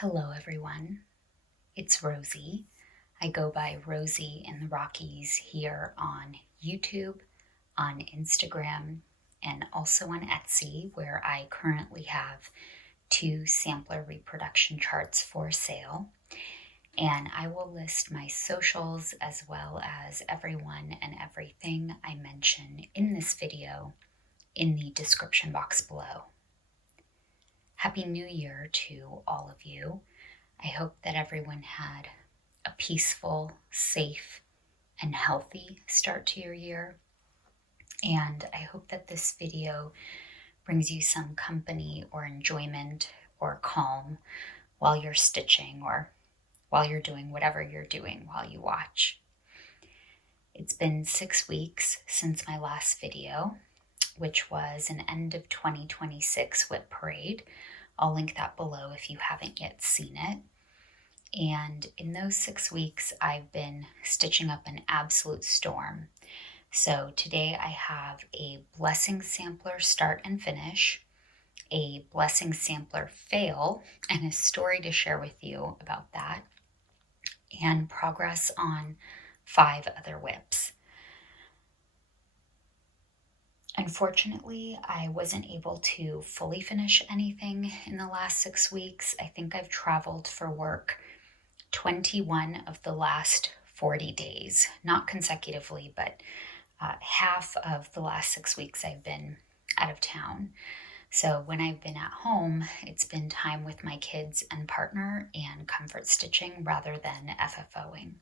Hello everyone, it's Rosie. I go by Rosie in the Rockies here on YouTube, on Instagram, and also on Etsy, where I currently have 2 sampler reproduction charts for sale. And I will list my socials as well as everyone and everything I mention in this video in the description box below. Happy New Year to all of you. I hope that everyone had a peaceful, safe, and healthy start to your year. And I hope that this video brings you some company or enjoyment or calm while you're stitching or while you're doing whatever you're doing while you watch. It's been 6 weeks since my last video, which was an end of 2026 whip parade. I'll link that below if you haven't yet seen it. And in those 6 weeks, I've been stitching up an absolute storm. So today I have a blessing sampler start and finish, a blessing sampler fail, and a story to share with you about that, and progress on 5 other whips. Unfortunately, I wasn't able to fully finish anything in the last 6 weeks. I think I've traveled for work 21 of the last 40 days, not consecutively, but half of the last 6 weeks I've been out of town. So when I've been at home, it's been time with my kids and partner and comfort stitching rather than FFOing.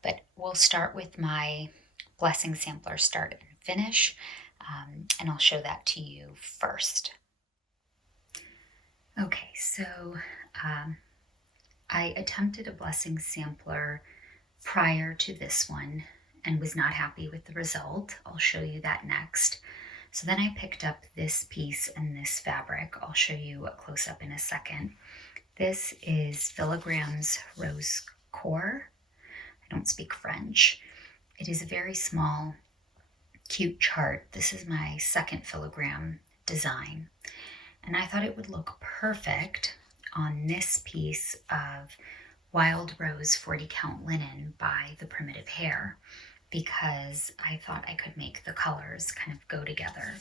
But we'll start with my blessing sampler start and finish, and I'll show that to you first. Okay, so I attempted a blessing sampler prior to this one and was not happy with the result. I'll show you that next. So then I picked up this piece and this fabric. I'll show you a close-up in a second. This is Filigram's Rose Coeur. I don't speak French. It is a very small, cute chart. This is my second Filigram design. And I thought it would look perfect on this piece of Wild Rose 40 count linen by the Primitive Hare, because I thought I could make the colors kind of go together.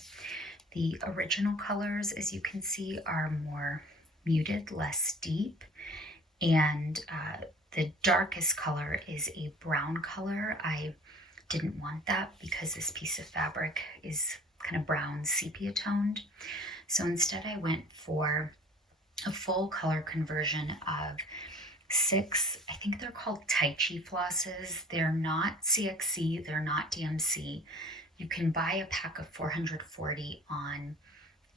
The original colors, as you can see, are more muted, less deep, and the darkest color is a brown color. I didn't want that because this piece of fabric is kind of brown sepia toned. So instead I went for a full color conversion of 6, I think they're called Tyche flosses. They're not CXC, they're not DMC. You can buy a pack of 440 on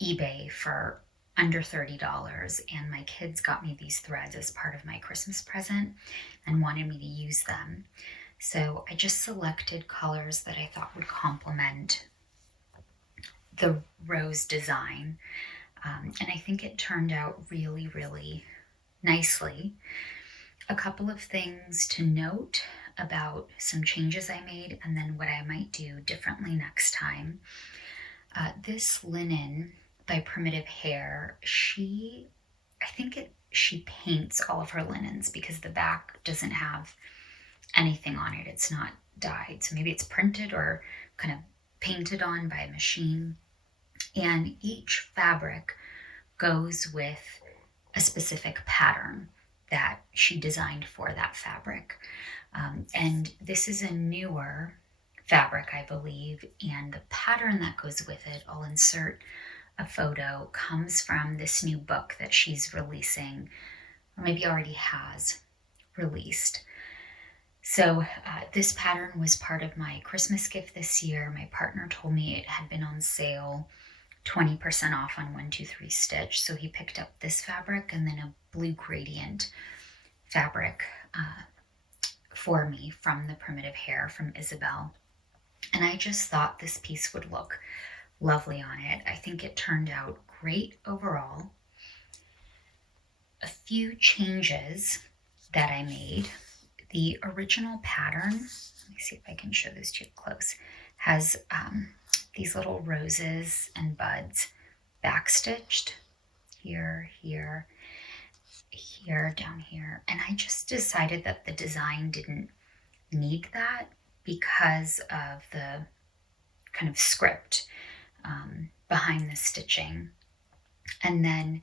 eBay for under $30, and my kids got me these threads as part of my Christmas present and wanted me to use them. So I just selected colors that I thought would complement the rose design. And I think it turned out really, really nicely. A couple of things to note about some changes I made and then what I might do differently next time. This linen by Primitive Hare, she paints all of her linens because the back doesn't have anything on it. It's not dyed. So maybe it's printed or kind of painted on by a machine. And each fabric goes with a specific pattern that she designed for that fabric. And this is a newer fabric, I believe, and the pattern that goes with it, I'll insert a photo, comes from this new book that she's releasing, or maybe already has released. So this pattern was part of my Christmas gift this year. My partner told me it had been on sale 20% off on 123 Stitch. So he picked up this fabric and then a blue gradient fabric for me from the Primitive Hare from Isabel. And I just thought this piece would look lovely on it. I think it turned out great overall. A few changes that I made. The original pattern, let me see if I can show this to you close, has these little roses and buds backstitched here, here. here, down here, and I just decided that the design didn't need that because of the kind of script behind the stitching. And then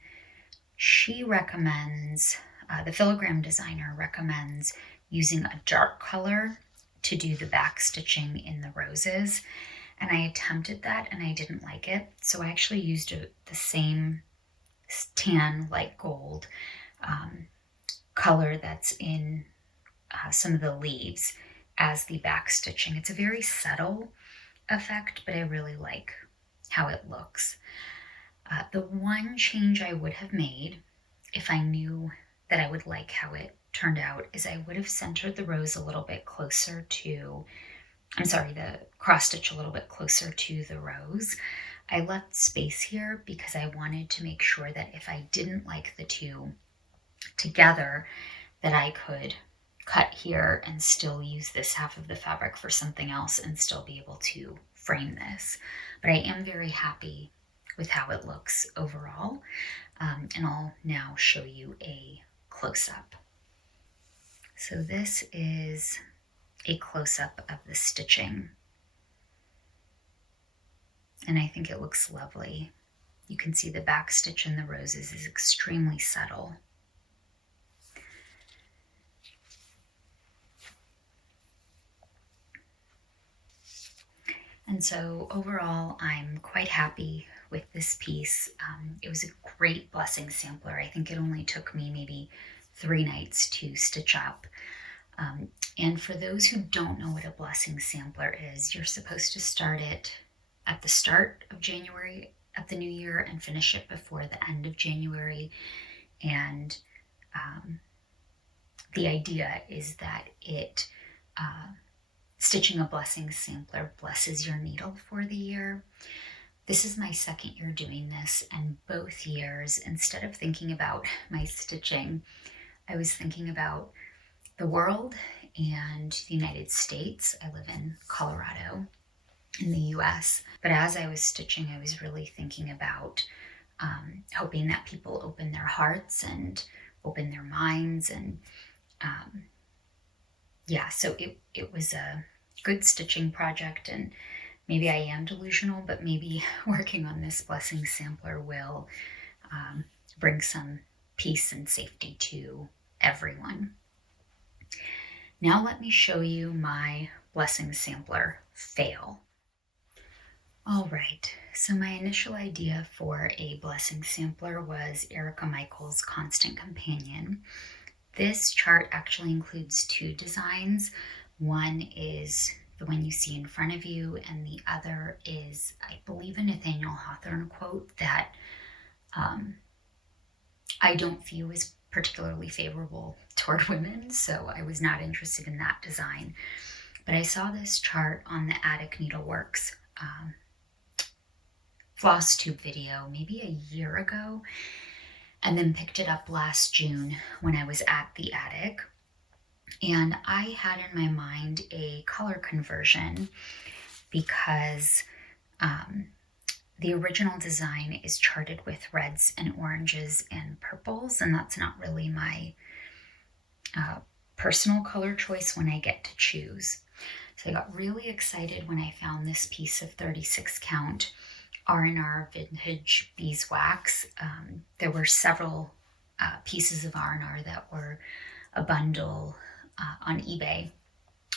she recommends, the Filigram designer recommends using a dark color to do the back stitching in the roses. And I attempted that and I didn't like it. So I actually used the same tan light gold color that's in some of the leaves as the back stitching. It's a very subtle effect, but I really like how it looks. The one change I would have made if I knew that I would like how it turned out is I would have centered the rose a little bit closer to, the cross stitch a little bit closer to the rose. I left space here because I wanted to make sure that if I didn't like the two together, that I could cut here and still use this half of the fabric for something else and still be able to frame this. But I am very happy with how it looks overall. And I'll now show you a close-up. So this is a close-up of the stitching. And I think it looks lovely. You can see the back stitch in the roses is extremely subtle. And so overall, I'm quite happy with this piece. It was a great blessing sampler. I think it only took me maybe 3 nights to stitch up. And for those who don't know what a blessing sampler is, you're supposed to start it at the start of January at the new year and finish it before the end of January. And the idea is that it stitching a blessing sampler blesses your needle for the year. This is my 2nd year doing this, and both years, instead of thinking about my stitching, I was thinking about the world and the United States. I live in Colorado in the US, but as I was stitching, I was really thinking about hoping that people open their hearts and open their minds. And so it was a good stitching project, and maybe I am delusional, but maybe working on this blessing sampler will bring some peace and safety to everyone. Now let me show you my blessing sampler fail. All right, so my initial idea for a blessing sampler was Erica Michael's Constant Companion. This chart actually includes 2 designs. One is the one you see in front of you, and the other is, I believe, a Nathaniel Hawthorne quote that I don't view as particularly favorable toward women, so I was not interested in that design. But I saw this chart on the Attic Needleworks Flosstube video maybe a year ago, and then picked it up last June when I was at the attic. And I had in my mind a color conversion because the original design is charted with reds and oranges and purples, and that's not really my personal color choice when I get to choose. So I got really excited when I found this piece of 36 count R&R vintage beeswax. There were several pieces of R&R that were a bundle on eBay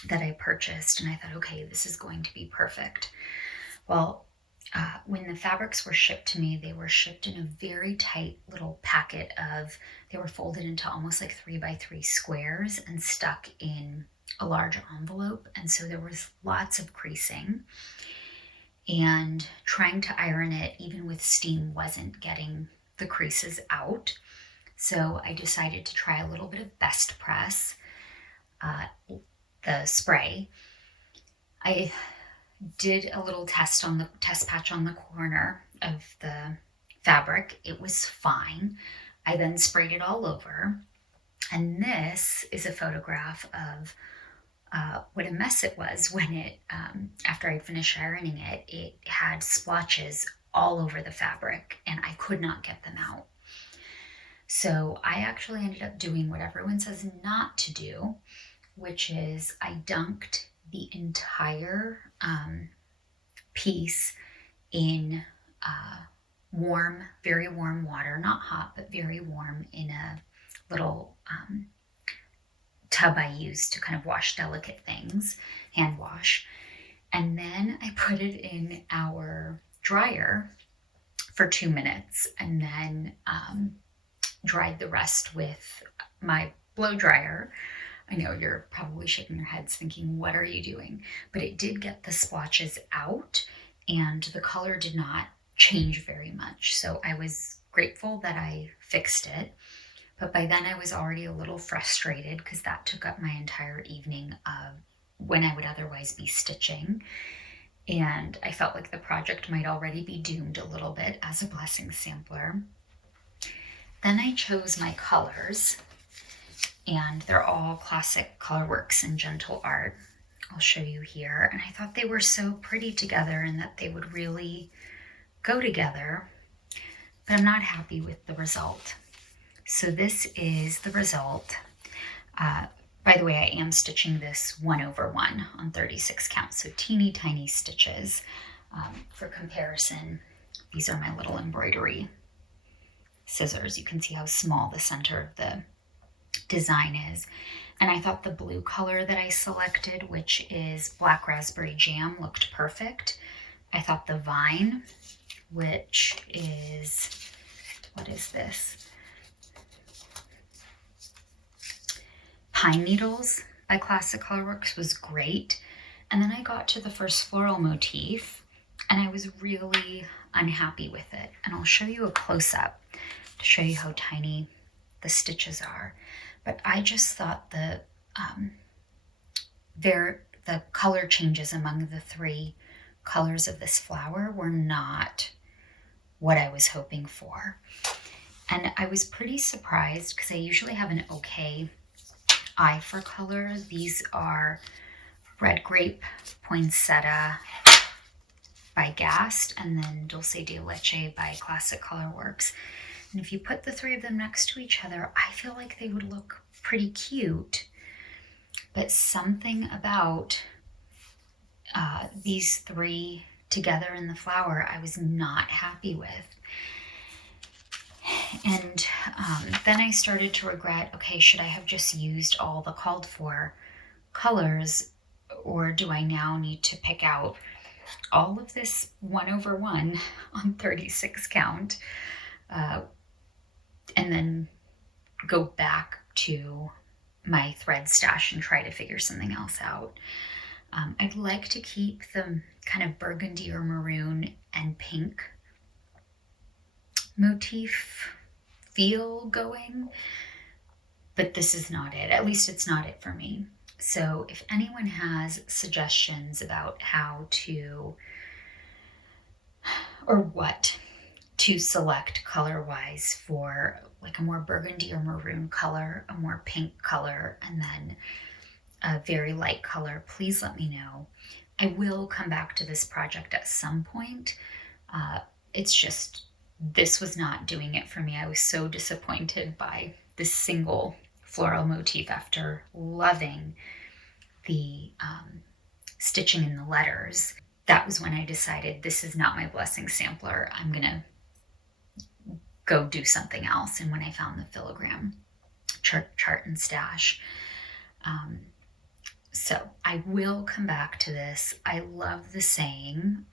that I purchased, and I thought, okay, this is going to be perfect. Well, when the fabrics were shipped to me, they were shipped in a very tight little packet they were folded into almost like 3x3 squares and stuck in a large envelope. And so there was lots of creasing, and trying to iron it, even with steam, wasn't getting the creases out. So I decided to try a little bit of Best Press, the spray. I did a little test patch on the corner of the fabric. It was fine. I then sprayed it all over. And this is a photograph of what a mess it was when it, after I finished ironing it, it had splotches all over the fabric and I could not get them out. So I actually ended up doing what everyone says not to do, which is I dunked the entire piece in warm, very warm water, not hot, but very warm, in a little tub I use to kind of wash delicate things, hand wash. And then I put it in our dryer for 2 minutes, and then dried the rest with my blow dryer. I know you're probably shaking your heads thinking, what are you doing? But it did get the splotches out, and the color did not change very much. So I was grateful that I fixed it. But by then I was already a little frustrated because that took up my entire evening of when I would otherwise be stitching. And I felt like the project might already be doomed a little bit as a blessing sampler. Then I chose my colors, and they're all classic Colorworks and Gentle Art. I'll show you here. And I thought they were so pretty together and that they would really go together, but I'm not happy with the result. So this is the result. By the way, I am stitching this 1/1 on 36 count, so teeny tiny stitches. For comparison, these are my little embroidery scissors. You can see how small the center of the design is. And I thought the blue color that I selected, which is Black Raspberry Jam, looked perfect. I thought the vine, which is, what is this? Pine Needles by Classic Colorworks was great. And then I got to the first floral motif and I was really unhappy with it. And I'll show you a close-up to show you how tiny the stitches are. But I just thought the color changes among the three colors of this flower were not what I was hoping for. And I was pretty surprised because I usually have an okay eye for color. These are Red Grape Poinsettia by Gast, and then Dulce de Leche by Classic Colorworks. And if you put the three of them next to each other, I feel like they would look pretty cute. But something about these three together in the flower I was not happy with. And then I started to regret, okay, should I have just used all the called for colors, or do I now need to pick out all of this 1/1 on 36 count and then go back to my thread stash and try to figure something else out. I'd like to keep the kind of burgundy or maroon and pink motif feel going, but this is not it. At least it's not it for me. So if anyone has suggestions about how to, or what to select color-wise for like a more burgundy or maroon color, a more pink color, and then a very light color, please let me know. I will come back to this project at some point. It's just, this was not doing it for me. I was so disappointed by this single floral motif after loving the stitching in the letters. That was when I decided this is not my blessing sampler. I'm gonna go do something else. And when I found the Filigram chart and stash. So I will come back to this. I love the saying,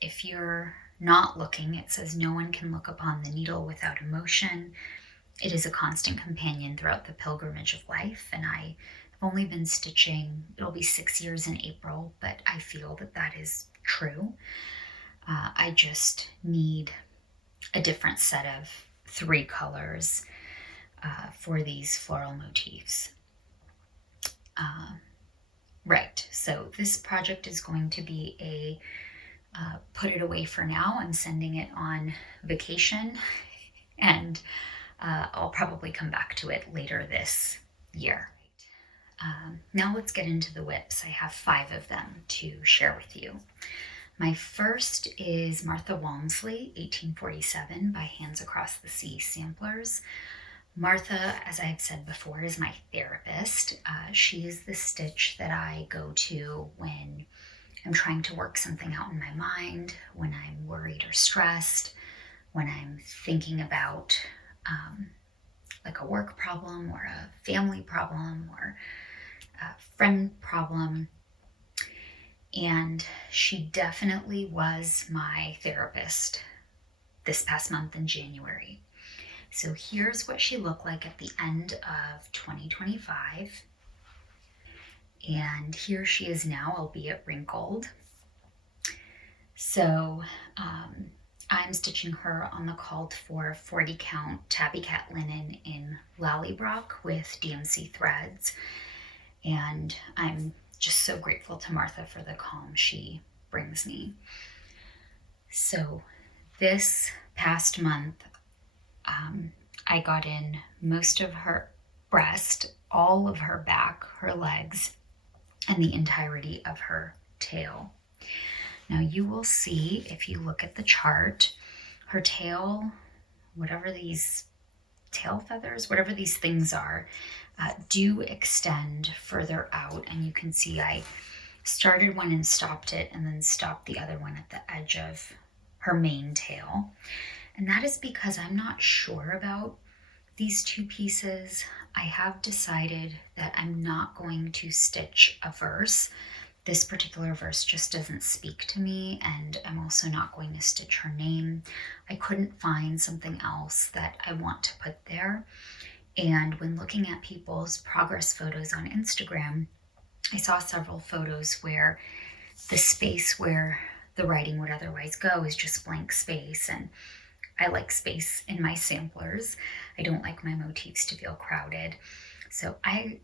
if you're not looking, it says no one can look upon the needle without emotion. It is a constant companion throughout the pilgrimage of life. And I have only been stitching, it'll be 6 years in April, but I feel that that is true. I just need a different set of 3 colors for these floral motifs. Right, so this project is going to be a put it away for now. I'm sending it on vacation, and I'll probably come back to it later this year. Now let's get into the whips. I have 5 of them to share with you. My first is Martha Walmsley, 1847 by Hands Across the Sea Samplers. Martha, as I've said before, is my therapist. She is the stitch that I go to when I'm trying to work something out in my mind, when I'm worried or stressed, when I'm thinking about like a work problem or a family problem or a friend problem. And she definitely was my therapist this past month in January. So here's what she looked like at the end of 2025. And here she is now, albeit wrinkled. So I'm stitching her on the called for 40 count Tabbycat linen in Lallybroch with DMC threads. And I'm just so grateful to Martha for the calm she brings me. So this past month, I got in most of her breast, all of her back, her legs, and the entirety of her tail. Now you will see, if you look at the chart, her tail, whatever these tail feathers, whatever these things are, do extend further out. And you can see I started one and stopped it, and then stopped the other one at the edge of her main tail. And that is because I'm not sure about these two pieces. I have decided that I'm not going to stitch a verse. This particular verse just doesn't speak to me, and I'm also not going to stitch her name. I couldn't find something else that I want to put there. And when looking at people's progress photos on Instagram, I saw several photos where the space where the writing would otherwise go is just blank space, and I like space in my samplers. I don't like my motifs to feel crowded. So I'm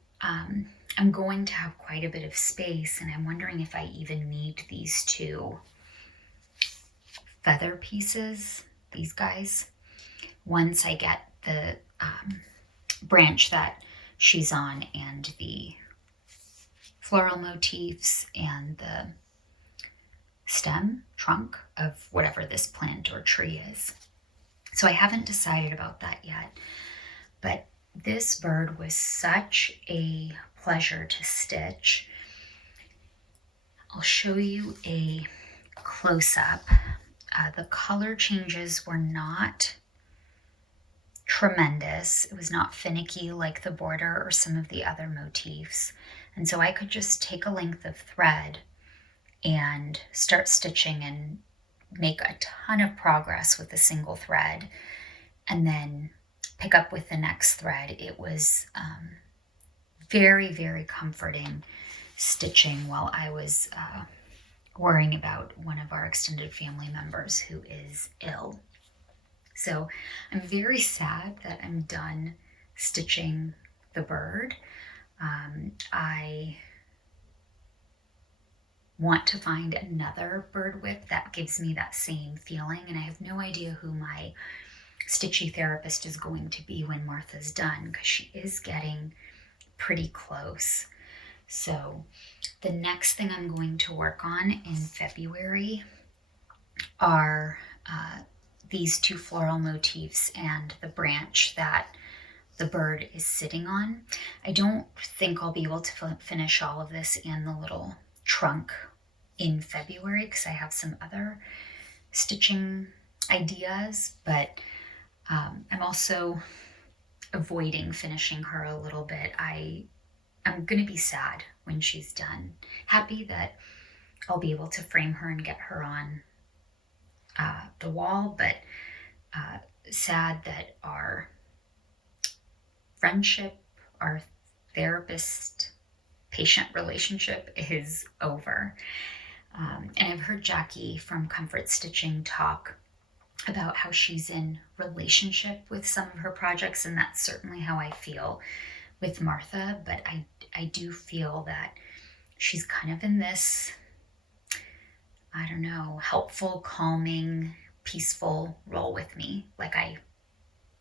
going to have quite a bit of space, and I'm wondering if I even need these two feather pieces, these guys, once I get the branch that she's on and the floral motifs and the stem, trunk of whatever this plant or tree is. So I haven't decided about that yet, but this bird was such a pleasure to stitch. I'll show you a close-up. The color changes were not tremendous. It was not finicky like the border or some of the other motifs. And so I could just take a length of thread and start stitching and make a ton of progress with a single thread, and then pick up with the next thread. It was very, very comforting stitching while I was worrying about one of our extended family members who is ill. So I'm very sad that I'm done stitching the bird. I want to find another bird whip that gives me that same feeling, and I have no idea who my stitchy therapist is going to be when Martha's done, because she is getting pretty close. So the next thing I'm going to work on in February are these two floral motifs and the branch that the bird is sitting on. I don't think I'll be able to finish all of this and the little trunk in February because I have some other stitching ideas, but I'm also avoiding finishing her a little bit. I'm gonna be sad when she's done. Happy that I'll be able to frame her and get her on the wall, but sad that our friendship, our therapist-patient relationship is over. And I've heard Jackie from Comfort Stitching talk about how she's in relationship with some of her projects, and that's certainly how I feel with Martha, but I do feel that she's kind of in this, I don't know, helpful, calming, peaceful role with me, like I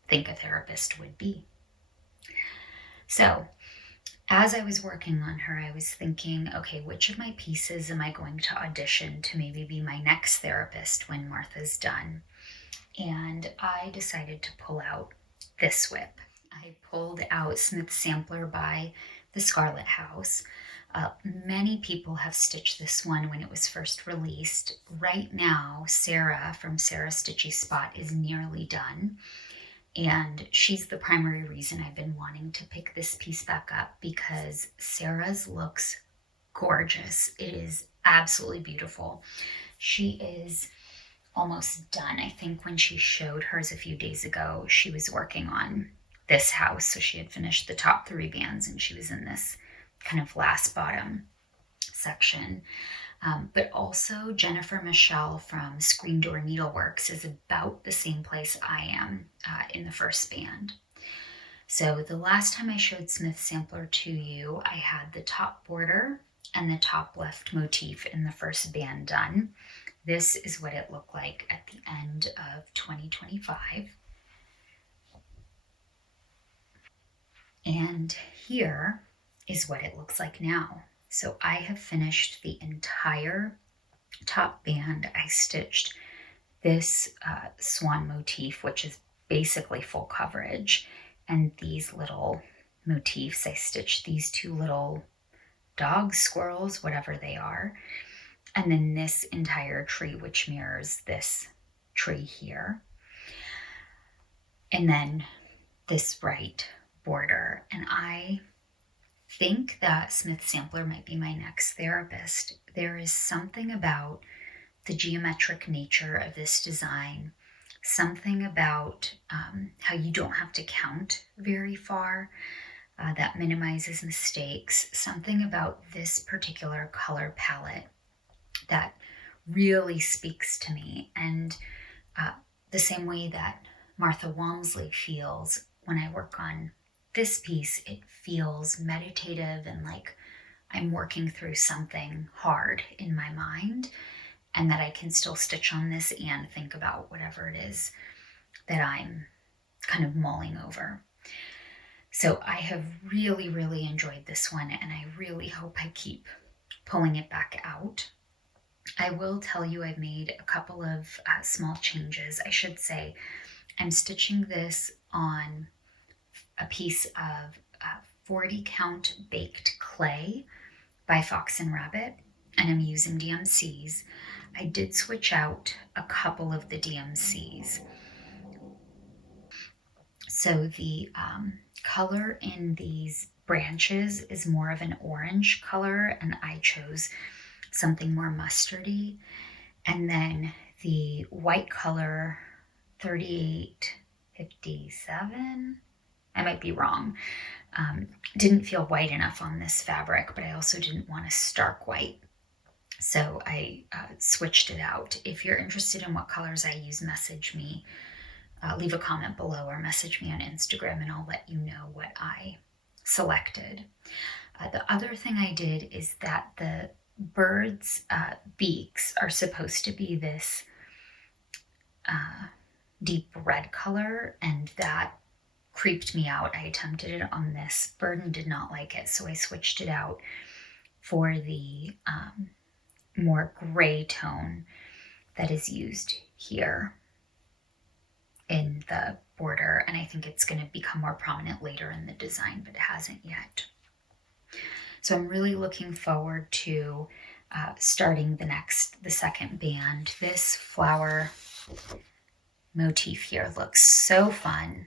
think a therapist would be. So as I was working on her, I was thinking, okay, which of my pieces am I going to audition to maybe be my next therapist when Martha's done? And I decided to pull out this whip. I pulled out Smith Sampler by the Scarlet House. Many people have stitched this one when it was first released. Right now, Sarah from Sarah Stitchy Spot is nearly done. And she's the primary reason I've been wanting to pick this piece back up, because Sarah's looks gorgeous. It is absolutely beautiful. She is almost done. I think when she showed hers a few days ago, she was working on this house. So she had finished the top 3 bands and she was in this kind of last bottom section. But also Jennifer Michelle from Screen Door Needleworks is about the same place I am in the first band. So the last time I showed Smith Sampler to you, I had the top border and the top left motif in the first band done. This is what it looked like at the end of 2025. And here is what it looks like now. So I have finished the entire top band. I stitched this swan motif, which is basically full coverage, and these little motifs. I stitched these 2 little dogs, squirrels, whatever they are, and then this entire tree, which mirrors this tree here, and then this right border. And I think that Smith Sampler might be my next therapist. There is something about the geometric nature of this design, something about how you don't have to count very far, that minimizes mistakes, something about this particular color palette that really speaks to me. And the same way that Martha Walmsley feels when I work on this piece, it feels meditative and like I'm working through something hard in my mind, and that I can still stitch on this and think about whatever it is that I'm kind of mulling over. So I have really, really enjoyed this one, and I really hope I keep pulling it back out. I will tell you I've made a couple of small changes. I should say I'm stitching this on a piece of 40 count baked clay by Fox and Rabbit, and I'm using DMCs. I did switch out a couple of the DMCs. So the color in these branches is more of an orange color, and I chose something more mustardy. And then the white color, 3857, I might be wrong, didn't feel white enough on this fabric, but I also didn't want a stark white. So I switched it out. If you're interested in what colors I use, message me. Leave a comment below or message me on Instagram and I'll let you know what I selected. The other thing I did is that the birds' beaks are supposed to be this deep red color, and that creeped me out. I attempted it on this bird and did not like it, so I switched it out for the more gray tone that is used here in the border, and I think it's going to become more prominent later in the design, but it hasn't yet. So I'm really looking forward to starting the second band. This flower motif here looks so fun,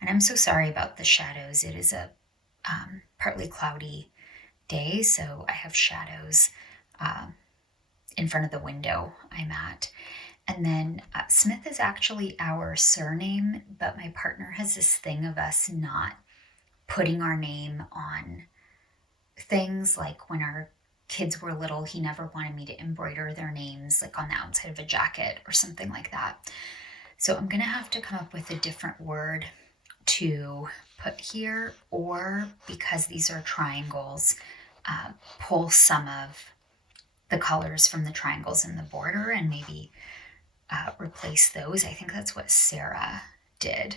and I'm so sorry about the shadows. It is a partly cloudy day, so I have shadows in front of the window I'm at. And then Smith is actually our surname, but my partner has this thing of us not putting our name on things. Like when our kids were little, he never wanted me to embroider their names like on the outside of a jacket or something like that. So I'm gonna have to come up with a different word to put here, or because these are triangles, pull some of the colors from the triangles in the border and maybe replace those. I think that's what Sarah did.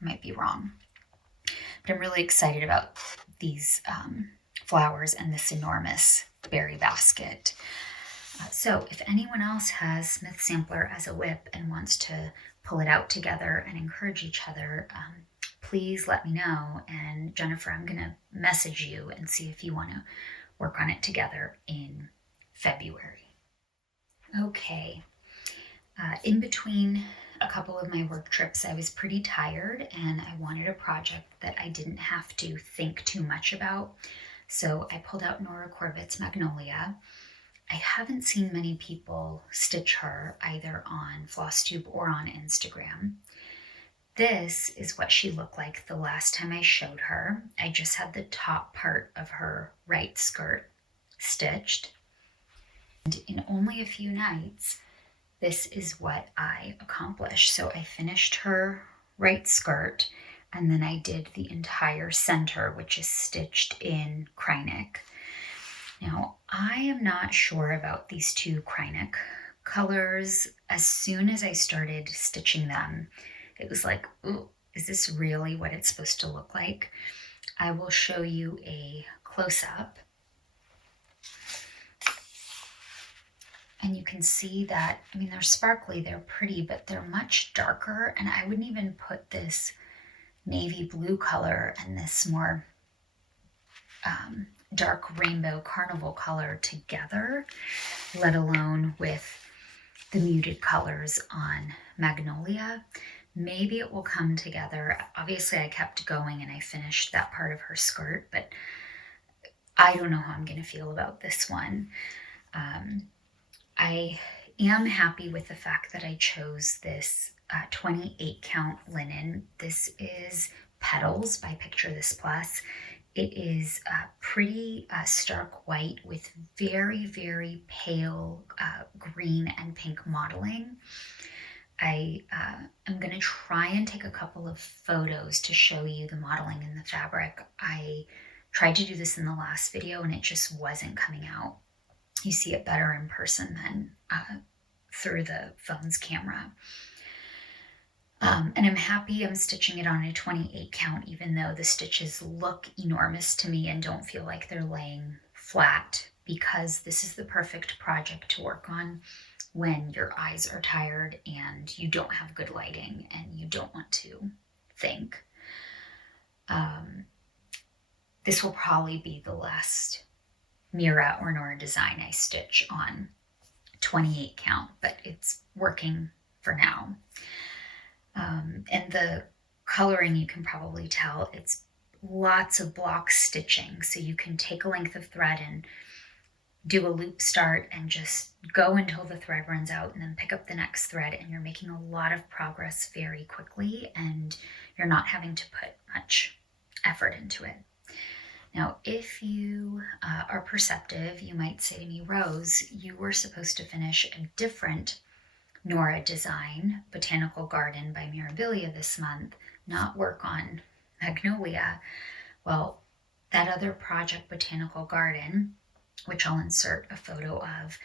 Might be wrong. But I'm really excited about these flowers and this enormous berry basket. So if anyone else has Smith Sampler as a whip and wants to pull it out together and encourage each other, please let me know. And Jennifer, I'm going to message you and see if you want to work on it together in February. Okay. In between a couple of my work trips, I was pretty tired and I wanted a project that I didn't have to think too much about. So I pulled out Nora Corbett's Magnolia. I haven't seen many people stitch her either on Flosstube or on Instagram. This is what she looked like the last time I showed her. I just had the top part of her right skirt stitched. And in only a few nights, this is what I accomplished. So I finished her right skirt, and then I did the entire center, which is stitched in Krynic. Now, I am not sure about these two Krynic colors. As soon as I started stitching them, it was like, ooh, is this really what it's supposed to look like? I will show you a close-up. And you can see that, I mean, they're sparkly, they're pretty, but they're much darker. And I wouldn't even put this navy blue color and this more dark rainbow carnival color together, let alone with the muted colors on Magnolia. Maybe it will come together. Obviously, I kept going and I finished that part of her skirt, but I don't know how I'm going to feel about this one. I am happy with the fact that I chose this 28 count linen. This is Petals by Picture This Plus. It is pretty stark white with very, very pale green and pink modeling. I am going to try and take a couple of photos to show you the modeling in the fabric. I tried to do this in the last video and it just wasn't coming out. You see it better in person than through the phone's camera. And I'm happy I'm stitching it on a 28 count, even though the stitches look enormous to me and don't feel like they're laying flat, because this is the perfect project to work on when your eyes are tired and you don't have good lighting and you don't want to think. This will probably be the last Mira or Nora design I stitch on 28 count, but it's working for now. And the coloring, you can probably tell, it's lots of block stitching. So you can take a length of thread and do a loop start and just go until the thread runs out and then pick up the next thread, and you're making a lot of progress very quickly and you're not having to put much effort into it. Now, if you are perceptive, you might say to me, Rose, you were supposed to finish a different Nora design, Botanical Garden by Mirabilia this month, not work on Magnolia. Well, that other project, Botanical Garden, which I'll insert a photo of,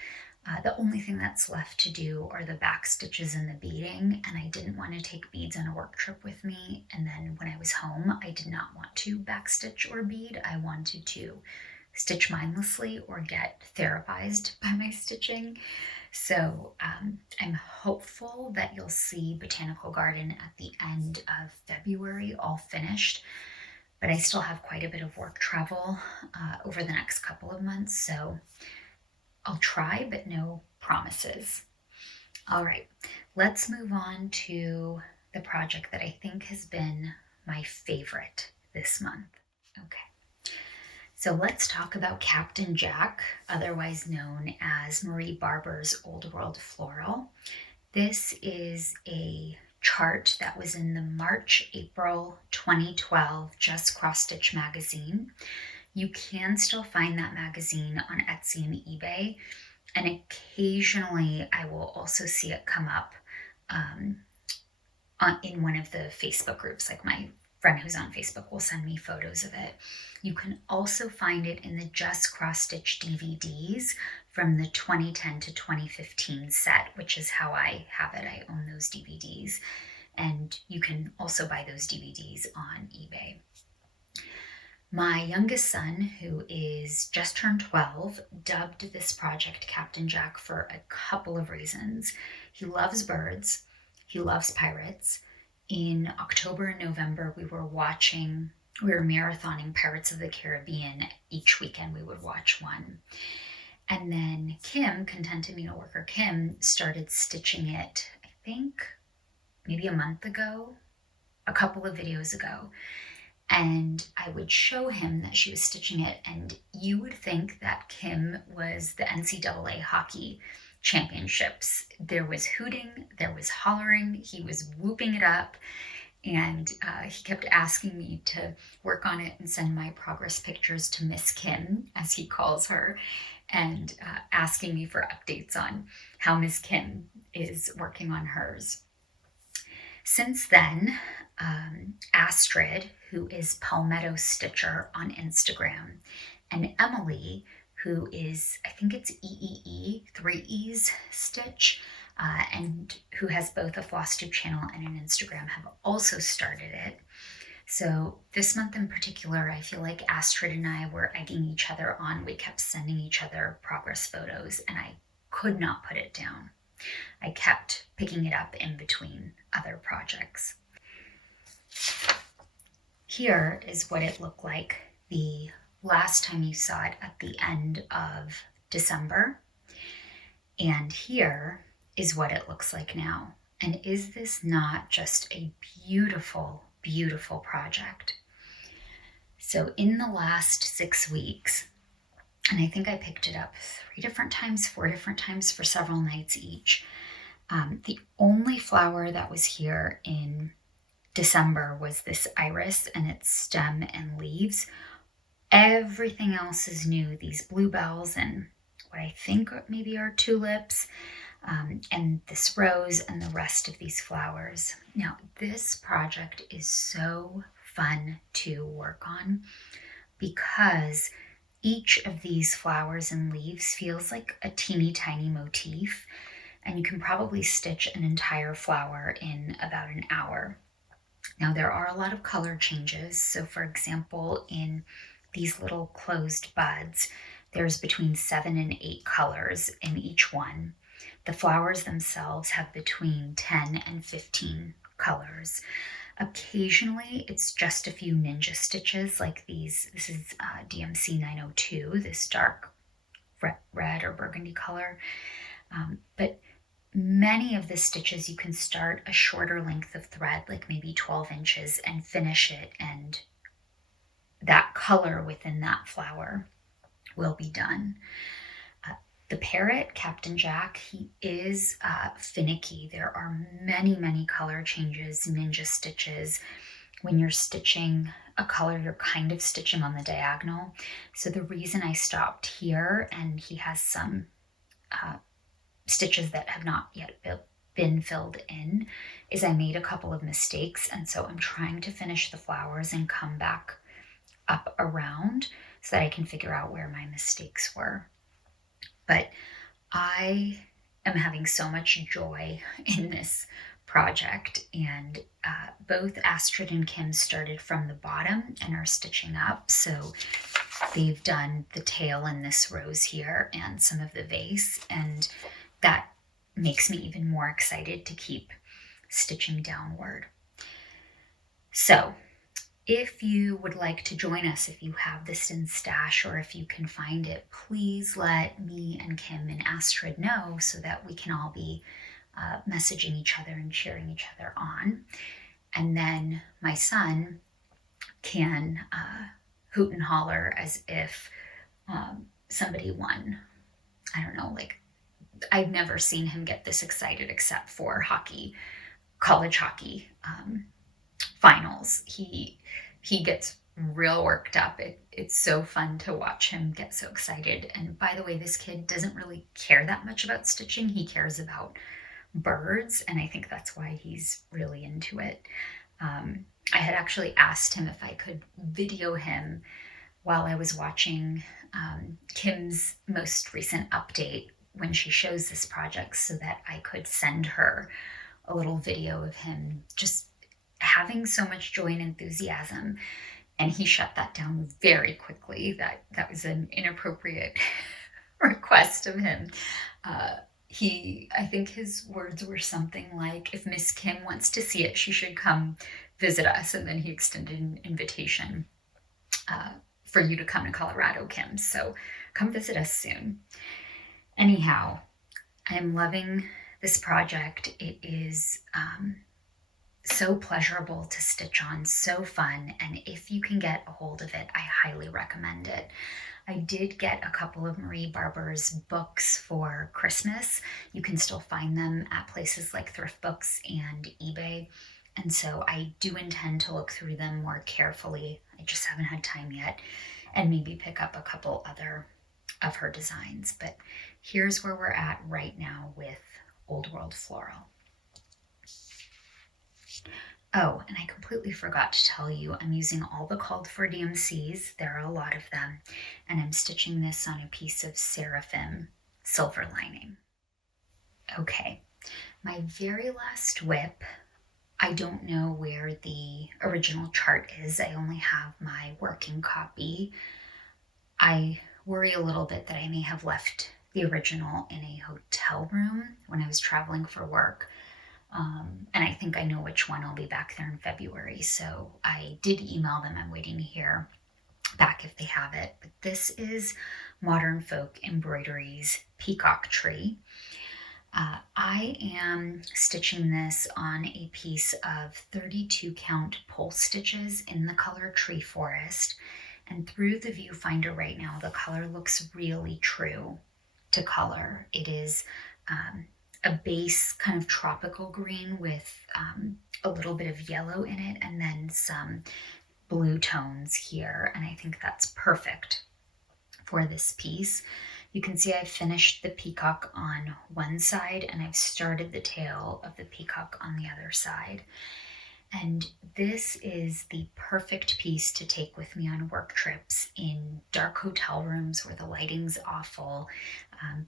the only thing that's left to do are the back stitches and the beading, and I didn't want to take beads on a work trip with me, and then when I was home, I did not want to backstitch or bead. I wanted to stitch mindlessly or get therapized by my stitching. So I'm hopeful that you'll see Botanical Garden at the end of February all finished, but I still have quite a bit of work travel over the next couple of months, so I'll try, but no promises. All right, let's move on to the project that I think has been my favorite this month. Okay, so let's talk about Captain Jack, otherwise known as Marie Barber's Old World Floral. This is a chart that was in the March-April 2012 Just Cross Stitch magazine. You can still find that magazine on Etsy and eBay, and occasionally I will also see it come up in one of the Facebook groups, like my friend who's on Facebook will send me photos of it. You can also find it in the Just Cross Stitch DVDs from the 2010 to 2015 set, which is how I have it. I own those DVDs, and you can also buy those DVDs on eBay. My youngest son, who is just turned 12, dubbed this project Captain Jack for a couple of reasons. He loves birds, he loves pirates, in October and November, we were marathoning Pirates of the Caribbean. Each weekend we would watch one. And then Kim, Contented Needle Worker Kim, started stitching it, I think maybe a month ago, a couple of videos ago. And I would show him that she was stitching it, and you would think that Kim was the NCAA hockey championships. There was hooting, there was hollering, he was whooping it up, and he kept asking me to work on it and send my progress pictures to Miss Kim, as he calls her, and asking me for updates on how Miss Kim is working on hers. Since then, Astrid, who is Palmetto Stitcher on Instagram, and Emily, who is, I think it's EEE, 3 E's Stitch, and who has both a Flosstube channel and an Instagram, have also started it. So this month in particular, I feel like Astrid and I were egging each other on. We kept sending each other progress photos, and I could not put it down. I kept picking it up in between other projects. Here is what it looked like the last time you saw it at the end of December. And here is what it looks like now. And is this not just a beautiful, beautiful project? So in the last 6 weeks, and I think I picked it up 3 different times, 4 different times for several nights each. The only flower that was here in December was this iris and its stem and leaves. Everything else is new. These bluebells and what I think maybe are tulips, and this rose and the rest of these flowers. Now, this project is so fun to work on because each of these flowers and leaves feels like a teeny tiny motif, and you can probably stitch an entire flower in about an hour. Now, there are a lot of color changes. So for example, in these little closed buds, there's between 7 and 8 colors in each one. The flowers themselves have between 10 and 15 colors. Occasionally, it's just a few ninja stitches like these. This is DMC 902, this dark red or burgundy color. But many of the stitches you can start a shorter length of thread, like maybe 12 inches, and finish it, and that color within that flower will be done. The parrot, Captain Jack, he is finicky. There are many, many color changes, ninja stitches. When you're stitching a color, you're kind of stitching on the diagonal. So the reason I stopped here, and he has some stitches that have not yet been filled in, is I made a couple of mistakes, and so I'm trying to finish the flowers and come back up around so that I can figure out where my mistakes were. But I am having so much joy in this project, and both Astrid and Kim started from the bottom and are stitching up. So they've done the tail in this rose here and some of the vase, and that makes me even more excited to keep stitching downward. So if you would like to join us, if you have this in stash or if you can find it, please let me and Kim and Astrid know so that we can all be messaging each other and cheering each other on. And then my son can hoot and holler as if somebody won. I don't know, like, I've never seen him get this excited except for hockey, college hockey finals. He gets real worked up. It's so fun to watch him get so excited. And by the way, this kid doesn't really care that much about stitching. He cares about birds, and I think that's why he's really into it. I had actually asked him if I could video him while I was watching Kim's most recent update when she shows this project, so that I could send her a little video of him just having so much joy and enthusiasm. And he shut that down very quickly. That was an inappropriate request of him. I think his words were something like, if Miss Kim wants to see it, she should come visit us. And then he extended an invitation for you to come to Colorado, Kim. So come visit us soon. Anyhow, I'm loving this project. It is so pleasurable to stitch on, so fun. And if you can get a hold of it, I highly recommend it. I did get a couple of Marie Barber's books for Christmas. You can still find them at places like Thrift Books and eBay. And so I do intend to look through them more carefully. I just haven't had time yet, and maybe pick up a couple other of her designs. But here's where we're at right now with Old World Floral. Oh, and I completely forgot to tell you, I'm using all the called for DMCs. There are a lot of them. And I'm stitching this on a piece of Seraphim silver lining. Okay, my very last whip, I don't know where the original chart is. I only have my working copy. I worry a little bit that I may have left the original in a hotel room when I was traveling for work. And I think I know which one. I'll be back there in February. So I did email them. I'm waiting to hear back if they have it. But this is Modern Folk Embroidery's Peacock Tree. I am stitching this on a piece of 32 count Polstitches in the color Tree Forest. And through the viewfinder right now, the color looks really true to color. It is a base kind of tropical green with a little bit of yellow in it, and then some blue tones here. And I think that's perfect for this piece. You can see I finished the peacock on one side, and I've started the tail of the peacock on the other side. And this is the perfect piece to take with me on work trips in dark hotel rooms where the lighting's awful,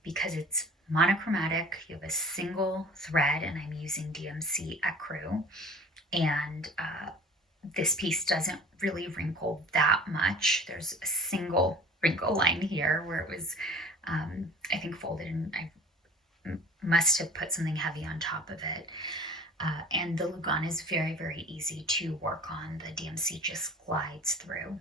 because it's monochromatic. You have a single thread, and I'm using DMC ecru, and this piece doesn't really wrinkle that much. There's a single wrinkle line here where it was, I think, folded, and I must have put something heavy on top of it. And the Lugan is very, very easy to work on. The DMC just glides through.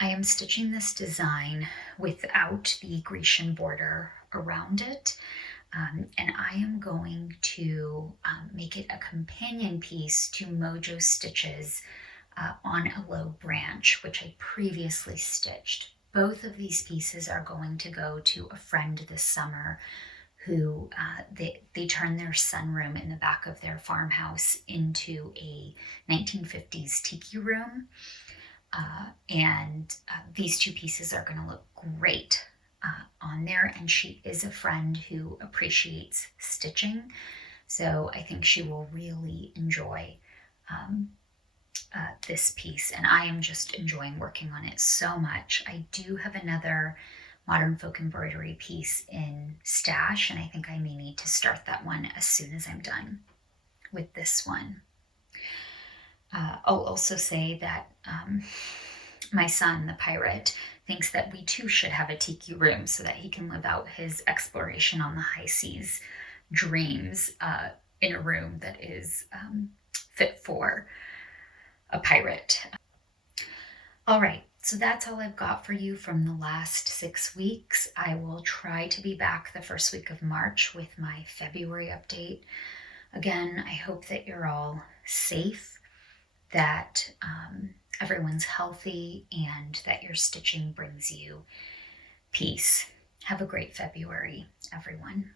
I am stitching this design without the Grecian border around it, and I am going to make it a companion piece to Mojo Stitches on a low branch, which I previously stitched. Both of these pieces are going to go to a friend this summer who they turned their sunroom in the back of their farmhouse into a 1950s tiki room. And these two pieces are going to look great on there. And she is a friend who appreciates stitching, so I think she will really enjoy this piece. And I am just enjoying working on it so much. I do have another Modern Folk Embroidery piece in stash, and I think I may need to start that one as soon as I'm done with this one. I'll also say that my son, the pirate, thinks that we too should have a tiki room so that he can live out his exploration on the high seas dreams in a room that is fit for a pirate. All right, so that's all I've got for you from the last 6 weeks. I will try to be back the first week of March with my February update. Again, I hope that you're all safe, that everyone's healthy, and that your stitching brings you peace. Have a great February, everyone.